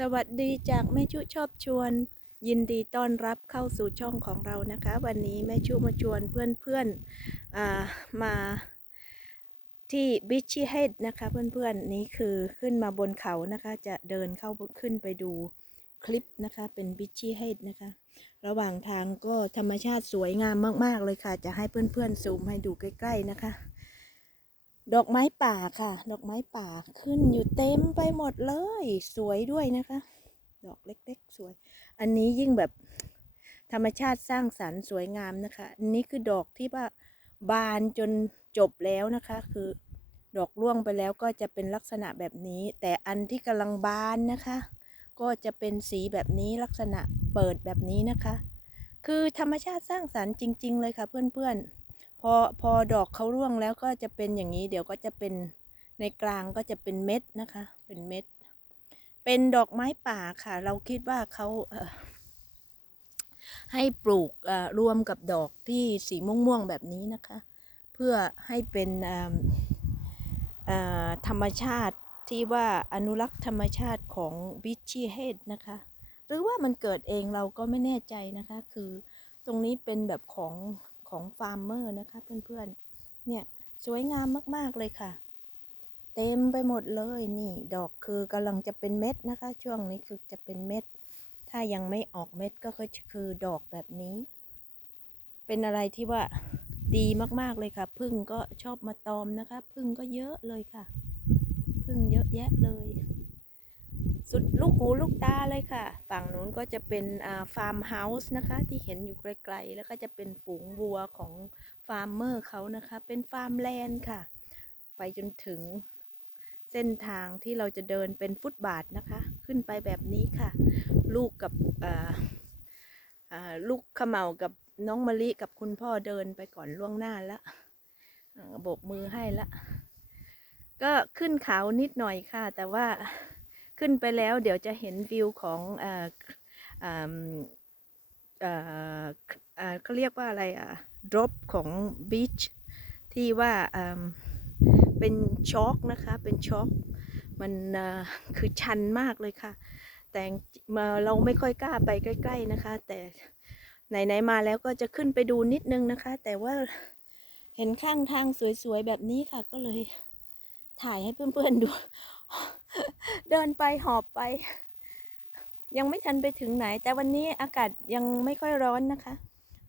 สวัสดีจากแม่ชุชอบชวน ยินดีต้อนรับเข้าสู่ช่องของเรานะคะ วันนี้แม่ชุมาชวนเพื่อนๆมาที่บิชชี่เฮดนะคะเพื่อนๆนี่คือขึ้นมาบนเขานะคะ จะเดินเข้าขึ้นไปดูคลิปนะคะเป็นบิชชี่เฮดนะคะ ระหว่างทางก็ธรรมชาติสวยงามมากๆเลยค่ะ จะให้เพื่อนๆซูมให้ดูใกล้ ๆนะคะ ดอกไม้ป่าค่ะ ดอกไม้ป่าขึ้นอยู่เต็มไปหมดเลย สวยด้วยนะคะ ดอกเล็กๆ สวย อันนี้ยิ่งแบบธรรมชาติสร้างสรรค์สวยงามนะคะอันนี้คือดอกที่ว่าบานจนจบแล้วนะคะ คือดอกร่วงไปแล้วก็จะเป็นลักษณะแบบนี้ แต่อันที่กำลังบานนะคะ ก็จะเป็นสีแบบนี้ลักษณะเปิดแบบนี้นะคะ คือธรรมชาติสร้างสรรค์จริง ๆ เลยค่ะเพื่อนๆ พอพอดอกเขาร่วงแล้วก็จะเป็นอย่างนี้เดี๋ยวก็จะเป็นในกลางก็จะเป็นเม็ดนะคะ เป็นเม็ด เป็นดอกไม้ป่าค่ะ เราคิดว่าเขาเให้ปลูกเอ่อรวมกับดอกที่สีม่วงๆแบบนี้นะคะ เพื่อให้เป็นธรรมชาติที่ว่าอนุรักษ์ธรรมชาติของบิชชี่เฮดนะคะ หรือว่ามันเกิดเองเราก็ไม่แน่ใจนะคะ คือตรงนี้เป็นแบบของ ของฟาร์มเมอร์นะคะเพื่อนๆ เนี่ยสวยงามมากๆเลยค่ะ เต็มไปหมดเลยนี่ ดอกคือกำลังจะเป็นเม็ดนะคะ ช่วงนี้คือจะเป็นเม็ด ถ้ายังไม่ออกเม็ดก็คือดอกแบบนี้ เป็นอะไรที่ว่าดีมากๆเลยค่ะพึ่งก็ชอบมาตอมนะคะ พึ่งก็เยอะเลยค่ะ พึ่งเยอะแยะเลย สุดลูกหูลูกตาเลยค่ะ ฝั่งนู้นก็จะเป็นฟาร์มเฮาส์นะคะ ที่เห็นอยู่ไกลๆ แล้วก็จะเป็นฝูงวัวของฟาร์มเมอร์เขานะคะ เป็นฟาร์มแลนด์ค่ะ ไปจนถึงเส้นทางที่เราจะเดินเป็นฟุตบาทนะคะ ขึ้นไปแบบนี้ค่ะ ลูกกับลูกขมเหากับน้องมะลิกับคุณพ่อเดินไปก่อนล่วงหน้าแล้วอ่าโบกมือให้ละ ก็ขึ้นเขานิดหน่อยค่ะ แต่ว่า ขึ้นไปแล้วเดี๋ยวจะเห็นวิวของเอ่ออ่าเอ่อเออเขาเรียกว่าอะไรอะ drop ของ beach ที่ว่าอ่าเป็นช็อกนะคะ เป็นช็อกมันคือชันมากเลยค่ะ แต่มาเราไม่ค่อยกล้าไปใกล้ ๆนะคะ แต่ไหนๆมาแล้วก็จะขึ้นไปดูนิดนึงนะคะ แต่ว่าเห็นข้างทางสวยๆแบบนี้ค่ะ ก็เลยถ่ายให้เพื่อนๆดู เดินไปหอบไป ยังไม่ทันไปถึงไหน แต่วันนี้อากาศยังไม่ค่อยร้อนนะคะ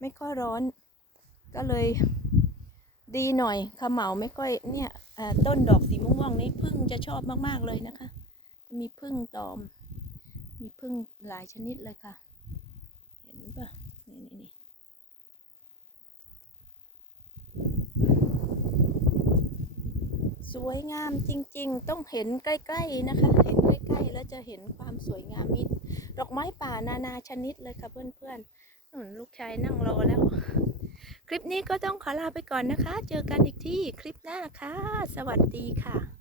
ไม่ค่อยร้อน ก็เลยดีหน่อยขมเหลาไม่ค่อยเนี่ยต้นดอกสีม่วงๆนี่พึ่งจะชอบมากๆเลยนะคะ จะมีพึ่งตอม มีพึ่งหลายชนิดเลยค่ะ เห็นปะนี่นี่นี่ สวยงามจริงๆ ต้องเห็นใกล้ๆนะคะ เห็นใกล้ๆ แล้วจะเห็นความสวยงามมีดอกไม้ป่านานาชนิดเลยค่ะเพื่อนๆนู่นลูกชายนั่งรอแล้ว คลิปนี้ก็ต้องขอลาไปก่อนนะคะ เจอกันอีกที่คลิปหน้าค่ะ สวัสดีค่ะ